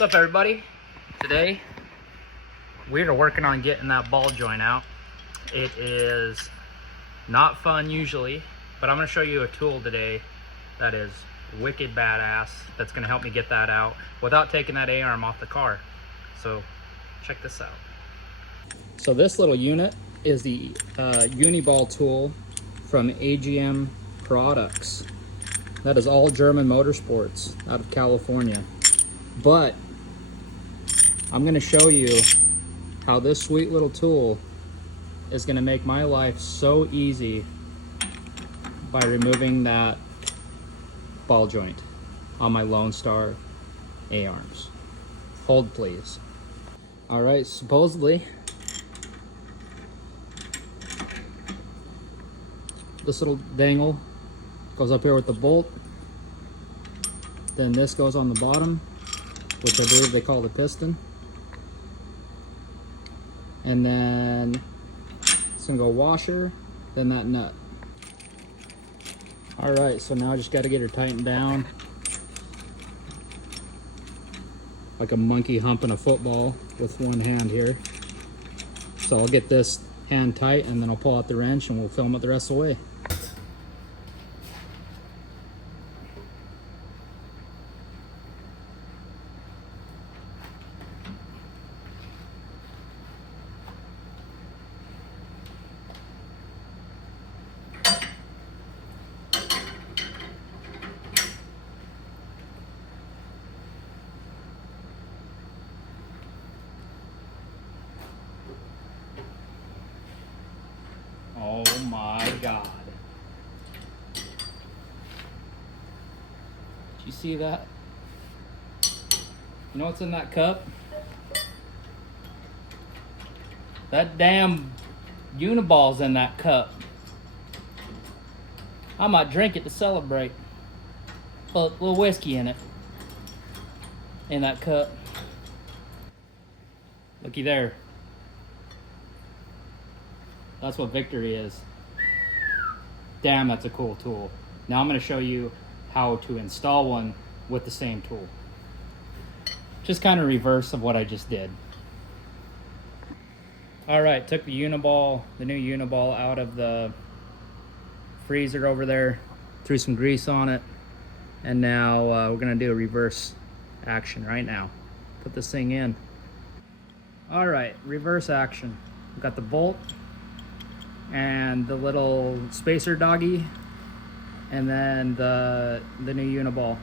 What's up, everybody? Today we are working on getting that ball joint out. It is not fun usually, but I'm going to show you a tool today that is wicked badass that's going to help me get that out without taking that A-arm off the car. So check this out. So this little unit is the Uni-Ball Tool from AGM Products. That is all German Motorsports out of California. But I'm going to show you how this sweet little tool is going to make my life so easy by removing that ball joint on my Lone Star A-arms. Hold please. All right, supposedly this little dangle goes up here with the bolt. Then this goes on the bottom, which I believe they call the piston. And then it's gonna go washer, then that nut. All right, so now I just gotta get her tightened down like a monkey humping a football with one hand here. So I'll get this hand tight and then I'll pull out the wrench and we'll film it the rest of the way. Oh my God. Did you see that? You know what's in that cup? That damn Uni-Ball's in that cup. I might drink it to celebrate. Put a little whiskey in it. In that cup. Looky there. That's what victory is. Damn, that's a cool tool. Now I'm going to show you how to install one with the same tool. Just kind of reverse of what I just did. All right, took the Uni-Ball, the new Uni-Ball out of the freezer over there, threw some grease on it, and now we're going to do a reverse action right now. Put this thing in. All right, reverse action. We've got the bolt and the little spacer doggy, and then the new Uni-Ball.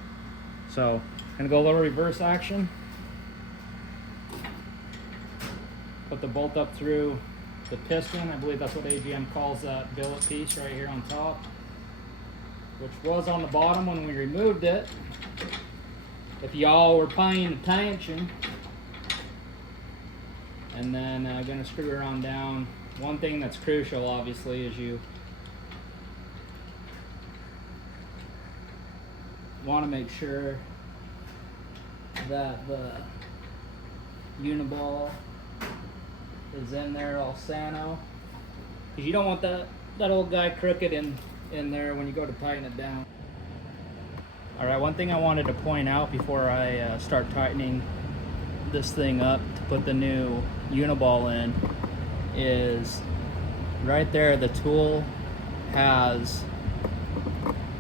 So I'm gonna go a little reverse action. Put the bolt up through the piston. I believe that's what AGM calls that billet piece right here on top, which was on the bottom when we removed it. If y'all were paying attention. And then I'm gonna screw her on down. One thing that's crucial, obviously, is you want to make sure that the Uni-Ball is in there all sano, because you don't want that old guy crooked in there when you go to tighten it down. All right, one thing I wanted to point out before I start tightening this thing up to put the new Uni-Ball in is right there. The tool has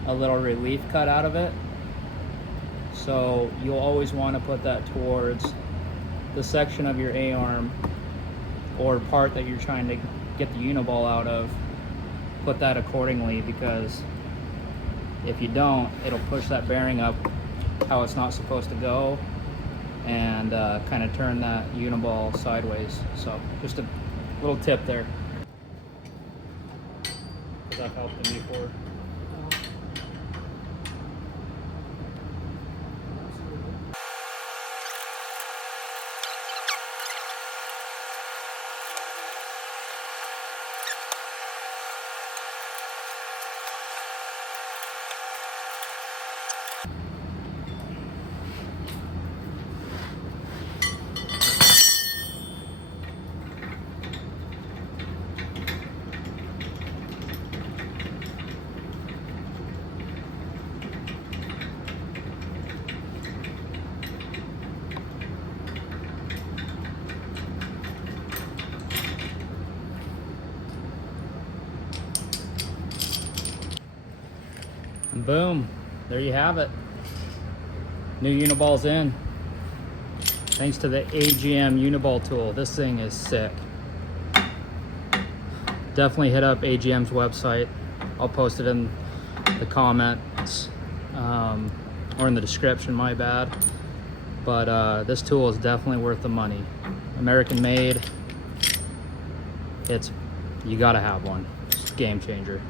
a little relief cut out of it, so you'll always want to put that towards the section of your A-arm or part that you're trying to get the Uni-Ball out of. Put that accordingly, because if you don't, it'll push that bearing up how it's not supposed to go and kind of turn that Uni-Ball sideways. So just a little tip there. I've helped them before. Boom, there you have it. New Uni-Ball's in. Thanks to the AGM Uni-Ball Tool. This thing is sick. Definitely hit up AGM's website. I'll post it in the comments or in the description, my bad. But this tool is definitely worth the money. American made. You gotta have one. It's a game changer.